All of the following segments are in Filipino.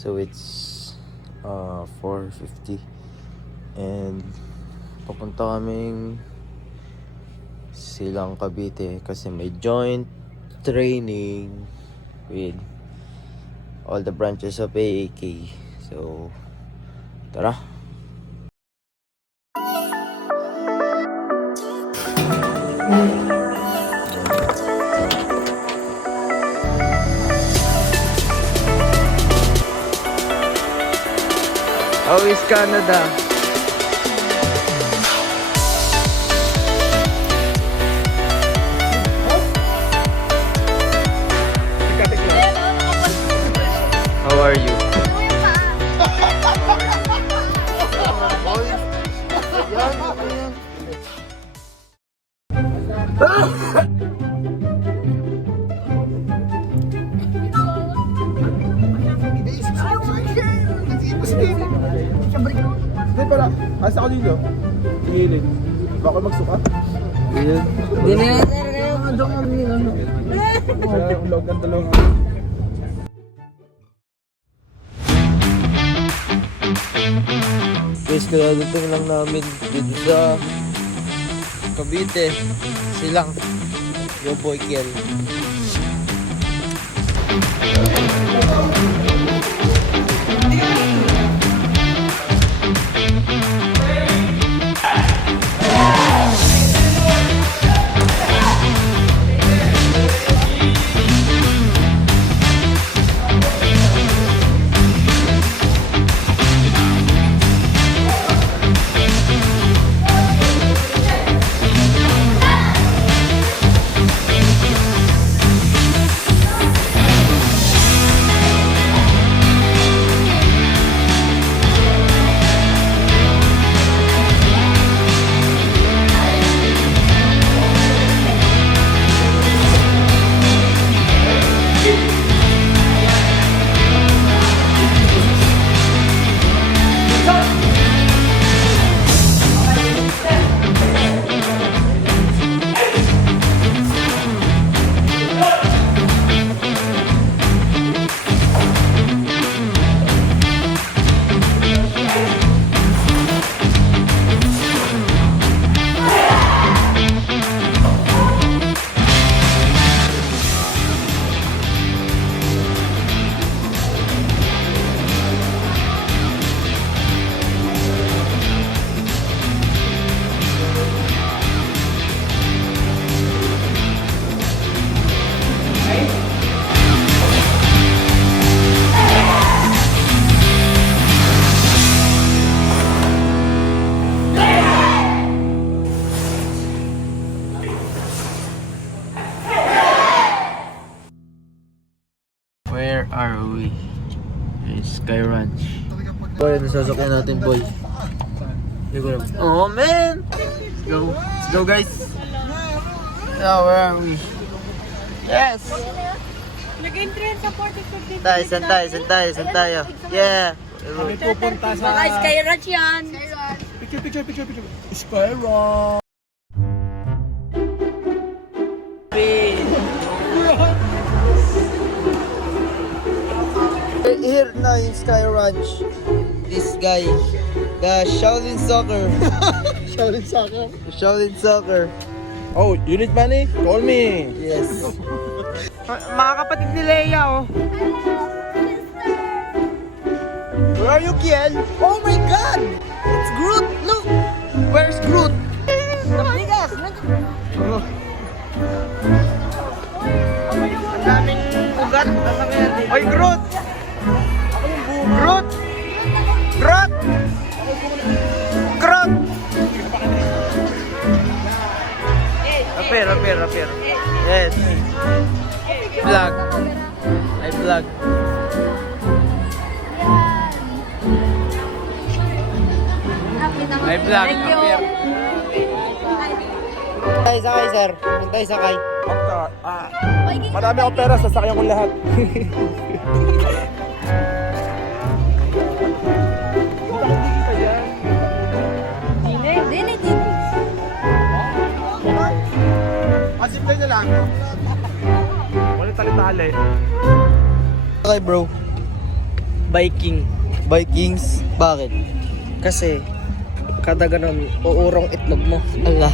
So it's 4:50 and papunta kaming Silang Cavite kasi may joint training with all the branches of AAK. So tara. How is Canada? How are you? Hindi pala, asa ko dito? Tingilin. Baka magsuka? Ayan. Hindi na yan, sir. Kayo, andong kami nila. Ang log ng talong. Guys, kaladating lang namin dito sa Cavite. Silang. Yo boy Kiel. Where are we? It's Sky Ranch. Boy, nasasakyan natin, boy. Oh man! Let's go. Let's go, guys. Yeah, where are we? Yes! Nag-entrance sa 40-50. San tayo. Yeah! Pupunta sa... Baka Sky Ranch yan. Picture. Sky Ranch. Here na yung Sky Ranch. This guy, the Shaolin Soccer. Shaolin Soccer. Oh, you need money? Call me. Yes. Mga kapatid ni Leia, oh. Where are you, Kiel? Oh my God! It's Groot! Look! Where's Groot? Bigas! Oh. Ang daming ugat. Oy, Groot! Groot! Groot! Groot! Appear. Yes. Vlog. I vlog. I vlog. Appear. Sakay, sir. Sakay. Marami akong pera, sasakyan ko lahat. Masimple na lang. Walang tali-tali. Okay, bro. Viking. Vikings? Bakit? Kasi, kada ganun, uurong itlog mo. Allah.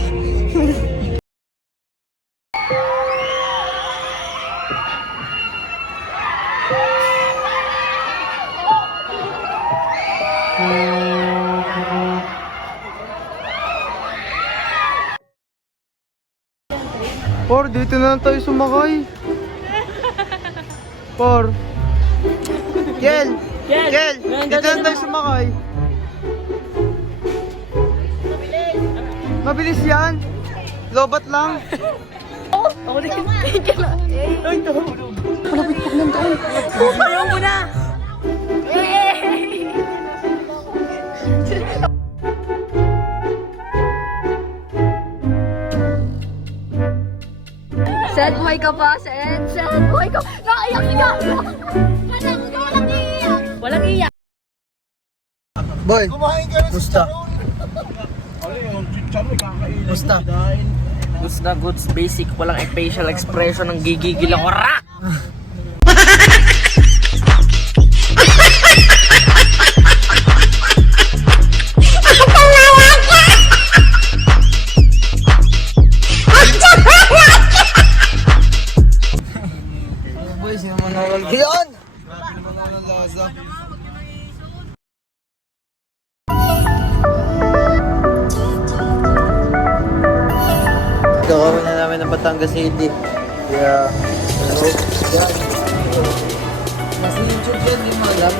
Por, dito na lang tayo sumakay. Por. Gel! Gel! Dito na tayo sumakay. Mabilis yan. Lobat lang. Ayaw mo na! Sad boy ka pa, sad boy ka. Naiyak. Walang iiyak. Walang iiyak. Boy, musta? Musta? Goods na goods, basic, walang facial expression ng gigigil ako. Rak! Boy, sino man nawalgi yan? Gagawin na namin ng Batangas City. Kaya, ano, yan. Nasa YouTube yan, di mo alam.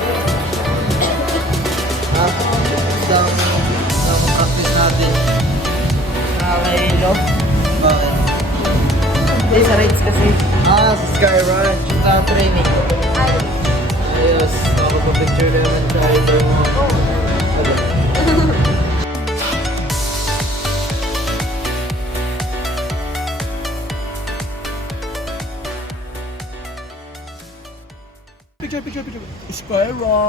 Isang practice natin. Nakakailo. Bakit? Hindi, sa rides kasi. Sa Sky Ranch. Sa training. Ayos, makapapicture na naman tayo. Picture. Skyra.